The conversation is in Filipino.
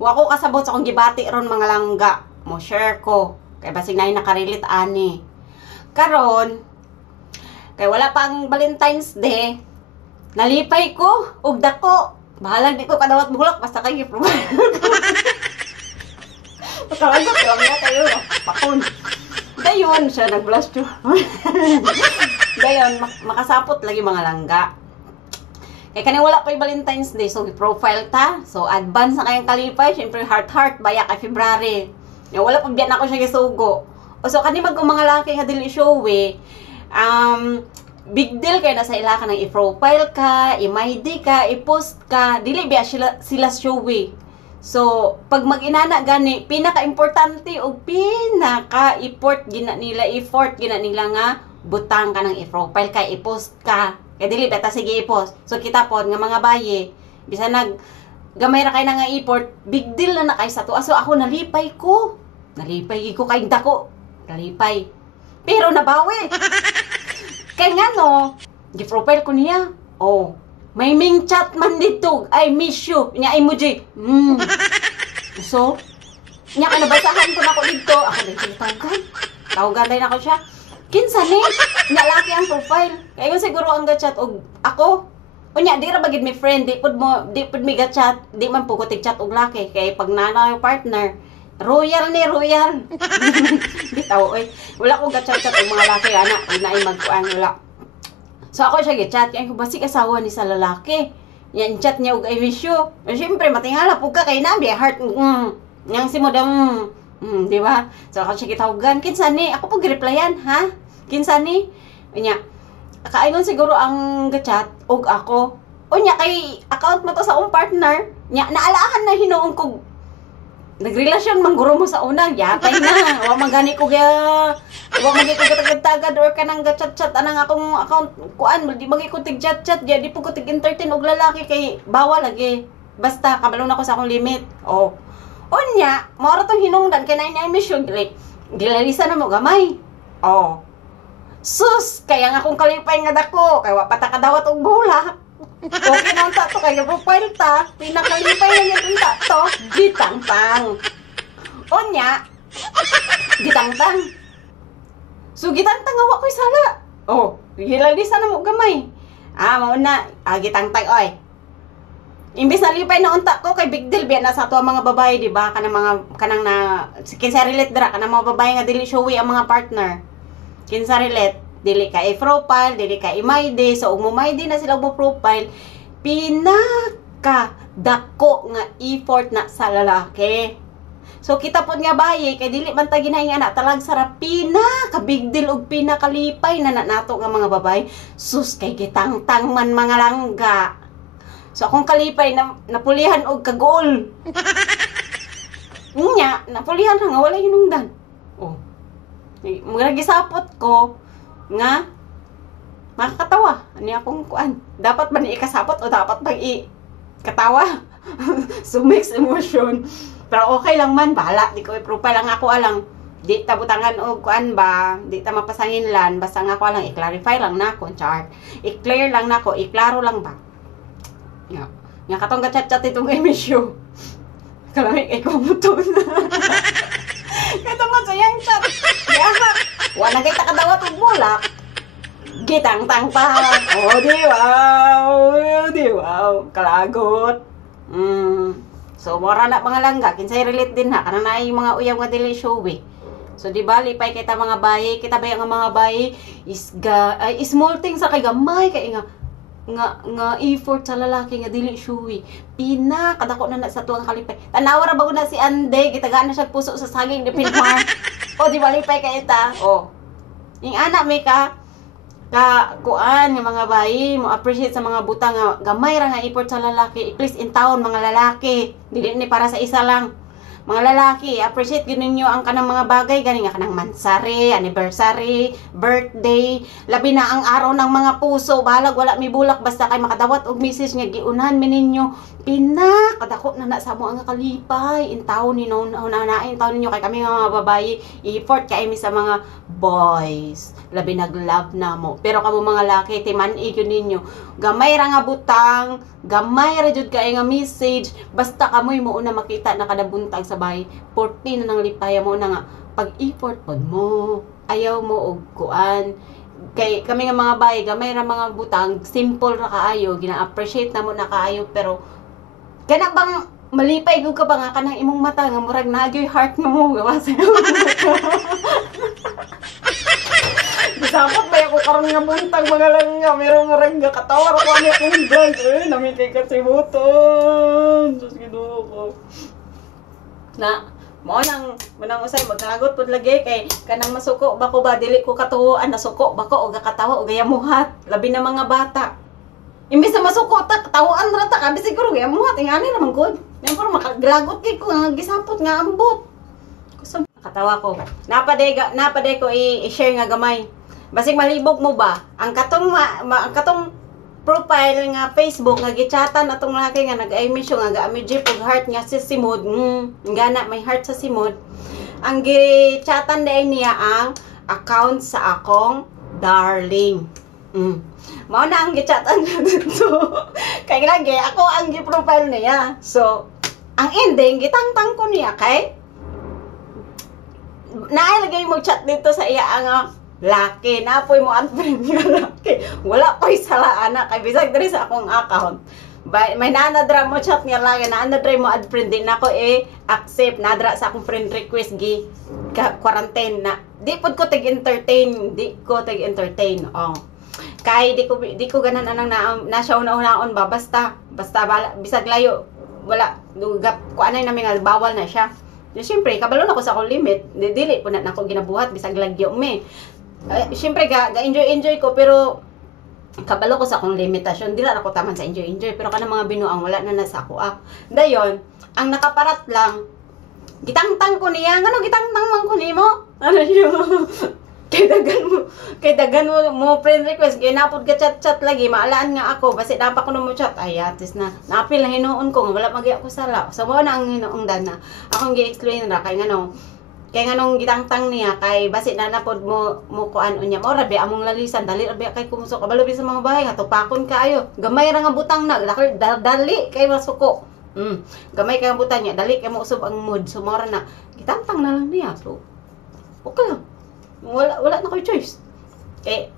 Wa ko kasabot sa akong gibati ron mga langga. Mo share ko. Kay basig na nakarilit ani. Karon, kay wala pang Valentine's Day, nalipay ko ug dako. Bahalag di ko kadawat bulak basta kay gi-provide. Pagkawagot lang na kayo. Pakon. Dayon siya nag-blush to. Dayon makasapot lagi mga langga. Kaya kani wala pa yung Valentine's Day, so i-profile ta. So advance na kayong kalipay, syempre heart baya kay February. Yung wala pa biyan ako siya gisugo. O so kani mag mga laki nga dili showy, big deal kay na sa ila ka nang i-profile ka, i-ID ka, i-post ka, dili biya sila showy. So pag mag-inana gani, pinaka-importante o pinaka-effort gina nila nga butang ka ng i-profile ka, i-post ka. Kaya dili beta sige i-post. So kita pod nga mga baye, bisa gamay ra kay na nga effort, big deal na kay sa to. So ako nalipay ko kay dako. Nalipay. Pero nabawi. Kay nga no, gi-profile ko niya. Oh, may ming chat man dito. I miss you. Nya emoji. So, nya ka nabasahan ko na ko dito. Ako din tawagan. Tawagan din ako siya. Kinsa ni? Nya laki ang profile. Kaya siguro ang ga-chat og ako. Unya di ra bagid mi friend, di pud mi ga-chat, di man pud ko tig-chat og laki kay pag nana yung partner, royal. Bitaw oy. Wala ko ga-chat og mga laki ana, ug naay magkuan wala. So ako siya gi-chat, kay basig asawa ni sa lalaki. Yan chat niya og I wish you. Syempre matingala pud ka kay nabi heart. Yang si mo daw di ba? So ako siya gitawagan, kinsa ni? Ako pag replyan, ha? Kinsa ni? Unya, kaayon siguro ang gachat og ako. Unya kay account mo to sa akong partner. Nya naalahan na hinuon ko. Nagrelasyon mangguro mo sa una, yatay na. Wa magani ko tagad or kanang gachat-chat anang akong account kuan, di magi ko tig-chat-chat, di po ko tig-entertain og lalaki kay bawal lagi. Basta kabalo na ko sa akong limit. Oh. Unya, mao tong hinungdan kay na emission gilalisa na mo gamay. Oh. Sus, kaya nga akong kalipay nga dako, kay wa pata kadawat og bulak. Okay nang to kay profile ta, pinakalipay na yung to, gitangtang. Unya, gitangtang. So gitangtang nga wa koy sala. Oh, gilalisa na mo gamay. Mao na, gitangtang oy. Imbis na lipay na unta ko kay big deal biya na sa ato mga babae, di ba? Kanang na kinsa relate dra kanang mga babae nga dili showy ang mga partner. Kinsa relate, dili ka i-profile, dili ka i-ID, so ug mo ID na sila mo profile, pinaka dako nga effort na sa lalaki. So kita pod nga baye kay dili man ta ginahinga na talag sarap pinaka big deal ug pinakalipay na nato nga mga babae. Sus kay gitangtang man mga langga. So akong kalipay na napulihan og kagol. Nya, napulihan na nga wala hinungdan. Oh. Mga gisapot ko nga makakatawa. Ani akong kuan. Dapat ba ni ikasapot o dapat bang katawa? So mixed emotion. Pero okay lang man, bahala. Di ko i-profile lang ako alang. Di ta butangan og kuan ba, di ta mapasangin lan, basta nga ako lang i-clarify lang nako, chart. I-clear lang nako, i-klaro lang ba. Nga katong gachat-chat itong emisyo. Kalamig ay kumuton. Katong sa yang chat. Yaha. Wala kay takadawat og bulak. Gitangtang pa. Oh, di wow. Kalagot. So mora na mga langga, kinsay relate din ha. Kanang naay mga uyaw nga dili showy. So di ba lipay kita mga bayi, kita ba nga mga bayi is small things sa kay gamay kay nga effort sa lalaki nga dili showy. Pinakadako na sa tuwang kalipay. Tanawa ra bago na si Ande, gitagaan na siya puso sa saging ni Pinmar. O di ba lipay kay ita? O. Ing anak may ka kuan nga mga bayi mo appreciate sa mga butang nga gamay ra nga effort sa lalaki. Please in town mga lalaki. Dili ni para sa isa lang. Mga lalaki, appreciate yun ninyo ang kanang mga bagay, gani nga kanang mansari, anniversary, birthday, labi na ang araw ng mga puso, balag wala mi bulak basta kay makadawat og message nga giunhan mi ninyo. Pinakadako na sa mo ang kalipay. In taon ni in taon ninyo kay kami nga mga babae, effort kay mi sa mga boys. Labi nag-love na mo. Pero kamo mga laki, timan-i yun ninyo. Gamay ra nga butang, gamay ra jud kay nga message, basta kamoy mo una makita na kada buntag sa bahay, 14 na nang lipaya mo na nga pag-effort pod mo. Ayaw mo og kuan. Kay kami nga mga bahay, gamay ra mga butang, simple ra kaayo, gina-appreciate na mo na kaayo, pero kana bang malipay gud ka ba nga kanang imong mata nga murag nagyoy heart mo gawa sa Bisapot ba ako karon nga buntag mga langga, merong nga katawar ko ani akong vlog. Nami kay kasibuton. Diyos Ginoo ko. Na mo nang manang usay magkagot pud lagi kay kanang masuko ba ko ba dili ko katuoan nasuko ba ko og katawa og gayamuhat labi na mga bata. Imbis na masuko ta katawaan ra ta kabi siguro gayamuhat ingani ra man gud. Yan pero makaglagot kay ko nga gisapot nga ambot. Kusog katawa ko. Napaday ko i-share nga gamay. Basig malibog mo ba ang katong ang katong profile nga Facebook nga gichatan atong laki nga nag-emission nga ga-emoji pug heart nga si Simod ngana may heart sa Simod ang gichatan day niya ang account sa akong darling mao na ang gichatan dito kay lagi ako ang gi-profile niya so ang ending gitangtang ko niya kay nailagay mo chat dito sa iya ang laki, napoy mo unfriend nga laki. Wala ko'y sala, anak. Kay bisag diri sa akong account. May nanadra mo chat nga laki, nanadra mo unfriend din ako accept. Nadra sa akong friend request, quarantine na. Di pod ko tag-entertain. Oh. Kay di ko ganan anang nasya una-unaon ba. Basta bisag layo. Wala. Kung anay namin nga, bawal na siya. Siyempre, kabalo na ko sa akong limit. Dili po na ako ginabuhat. Bisag lagyo me. Siyempre enjoy ko pero kabalo ko sa akong limitasyon dili ako taman sa enjoy pero kanang mga binuang wala na nasa ako dayon ang nakaparat lang gitangtang ko niya ngano gitangtang man ko nimo ano yun kay dagan mo friend request kay napod ka chat lagi maalaan nga ako basi dapat ko mo chat ay atis na napil na hinuon ko nga wala magiya ko sala so mo na ang hinuong dana akong gi-explain ra kay ngano kay nganong gitangtang niya kay basi na napod mo kuan unya mo rabi among lalisan dali rabi kay kumuso kabalo sa mga bahay nga tupakon kaayo gamay ra nga butang na dali kay masuko gamay kay nga butang niya dali kay mo usab ang mood so mora na gitangtang na lang niya so okay lang wala na koy choice kay